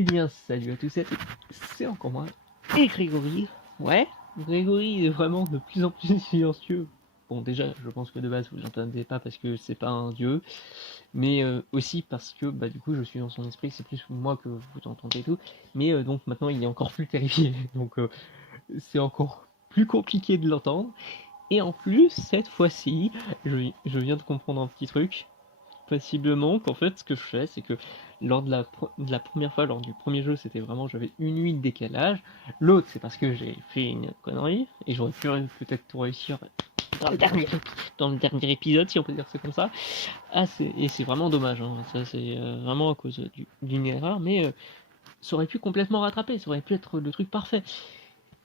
Eh bien, salut à tous et à toutes, c'est encore moi, et Grégory. Ouais, Grégory est vraiment de plus en plus silencieux. Bon, déjà, je pense que de base, vous l'entendez pas parce que c'est pas un dieu, mais aussi parce que, bah, du coup, je suis dans son esprit, c'est plus moi que vous entendez et tout. Mais donc maintenant, il est encore plus terrifié, donc c'est encore plus compliqué de l'entendre. Et en plus, cette fois-ci, je viens de comprendre un petit truc. Possiblement qu'en fait, ce que je fais, c'est que lors de la première fois, lors du premier jeu, c'était vraiment, j'avais une nuit de décalage. L'autre, c'est parce que j'ai fait une connerie, et j'aurais pu peut-être tout réussir dans le dernier épisode, si on peut dire ça comme ça. Ah, et c'est vraiment dommage, hein. Ça c'est vraiment à cause d'une erreur, mais ça aurait pu complètement rattraper, ça aurait pu être le truc parfait.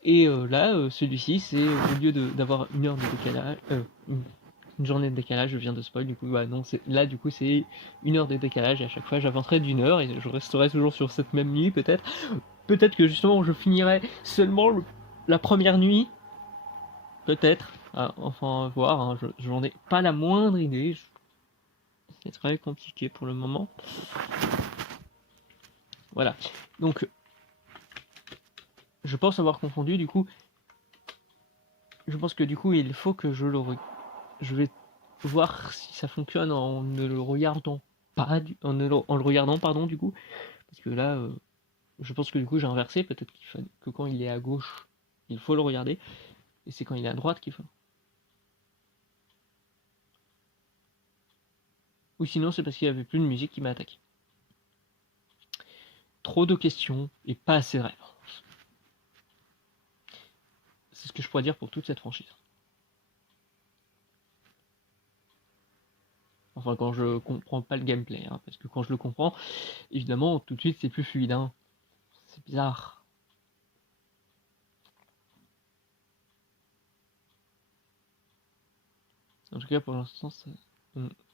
Et là, celui-ci, c'est au lieu d'avoir une heure de décalage, une journée de décalage, je viens de spoil, du coup, bah non, là, du coup, c'est une heure de décalage, et à chaque fois, j'avancerai d'une heure, et je resterai toujours sur cette même nuit, peut-être. Peut-être que, justement, je finirai seulement la première nuit, peut-être. Ah, enfin, voir, hein, j'en ai pas la moindre idée. C'est très compliqué pour le moment. Voilà. Donc, je pense avoir confondu, du coup. Je pense que, du coup, il faut que je vais voir si ça fonctionne en ne le regardant pas, en le regardant, pardon, du coup. Parce que là, je pense que du coup j'ai inversé, peut-être que quand il est à gauche, il faut le regarder, et c'est quand il est à droite qu'il faut. Ou sinon c'est parce qu'il n'y avait plus de musique qui m'a attaqué. Trop de questions et pas assez de réponses. C'est ce que je pourrais dire pour toute cette franchise. Enfin, quand je comprends pas le gameplay, hein, parce que quand je le comprends, évidemment, tout de suite c'est plus fluide. Hein. C'est bizarre. En tout cas, pour l'instant, ça...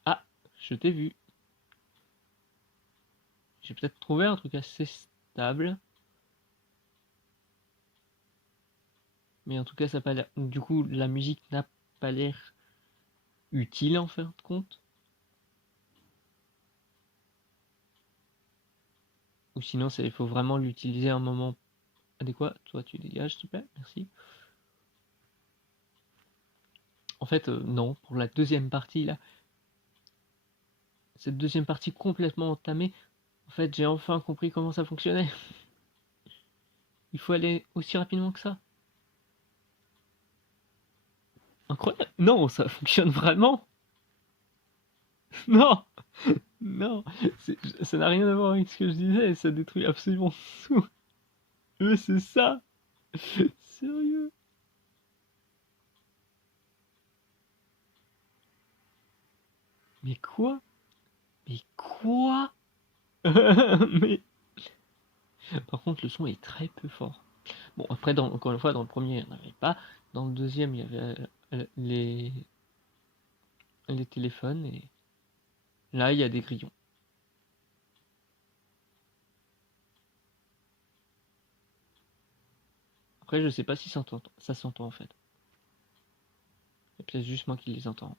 Ah, je t'ai vu. J'ai peut-être trouvé un truc assez stable. Mais en tout cas, ça pas l'air... Du coup, la musique n'a pas l'air utile en fin de compte. Ou sinon, il faut vraiment l'utiliser à un moment adéquat. Toi, tu dégages, s'il te plaît. Merci. En fait, non. Pour la deuxième partie, là, cette deuxième partie complètement entamée, en fait, j'ai enfin compris comment ça fonctionnait. Il faut aller aussi rapidement que ça. Incroyable. Non, ça fonctionne vraiment. Non. Non. Ça n'a rien à voir avec ce que je disais. Ça détruit absolument tout. C'est ça. Sérieux. Mais quoi? Mais quoi? Mais par contre, le son est très peu fort. Bon, après, encore une fois, dans le premier, il n'y en avait pas. Dans le deuxième, il y avait les téléphones. Et là, il y a des grillons. Après, je sais pas si ça s'entend en fait. C'est peut-être juste moi qui les entends.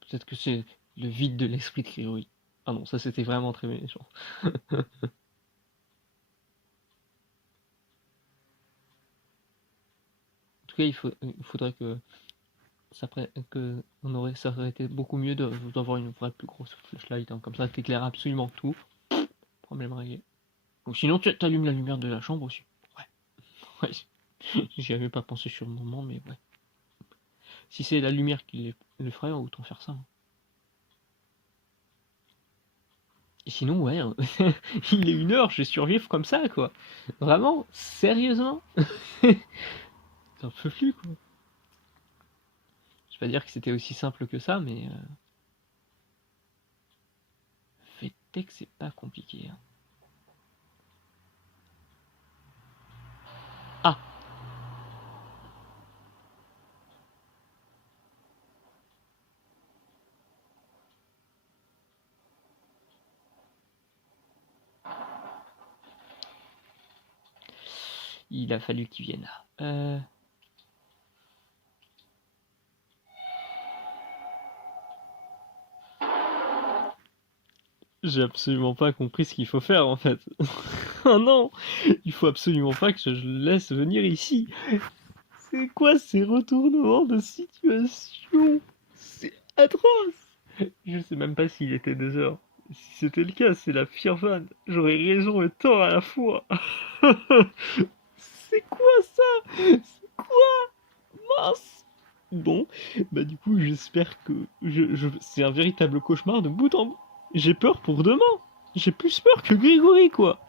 Peut-être que c'est le vide de l'esprit de Kiroi. Ah non, ça c'était vraiment très méchant. En tout cas, il faudrait que ça aurait été beaucoup mieux d'avoir une vraie plus grosse flashlight. Hein. Comme ça, t'éclaires absolument tout. Problème réglé. Ou sinon, tu allumes la lumière de la chambre aussi. Ouais. Ouais. J'y avais pas pensé sur le moment, mais ouais. Si c'est la lumière qui le ferait, autant faire ça. Hein. Et sinon, ouais, il est 1 heure, je vais survivre comme ça, quoi. Vraiment, sérieusement. C'est un peu plus, quoi. Je vais pas dire que c'était aussi simple que ça, mais fait est que c'est pas compliqué. Hein. Ah, il a fallu qu'il vienne là. J'ai absolument pas compris ce qu'il faut faire en fait. Oh non, il faut absolument pas que je le laisse venir ici. C'est quoi ces retournements de situation? C'est atroce. Je sais même pas s'il était 2 heures. Si c'était le cas, c'est la pire vanne. J'aurais raison et tort à la fois. C'est quoi ça? C'est quoi? Mince. Bon, bah du coup, j'espère que c'est un véritable cauchemar de bout en bout. J'ai peur pour demain. J'ai plus peur que Grégory, quoi.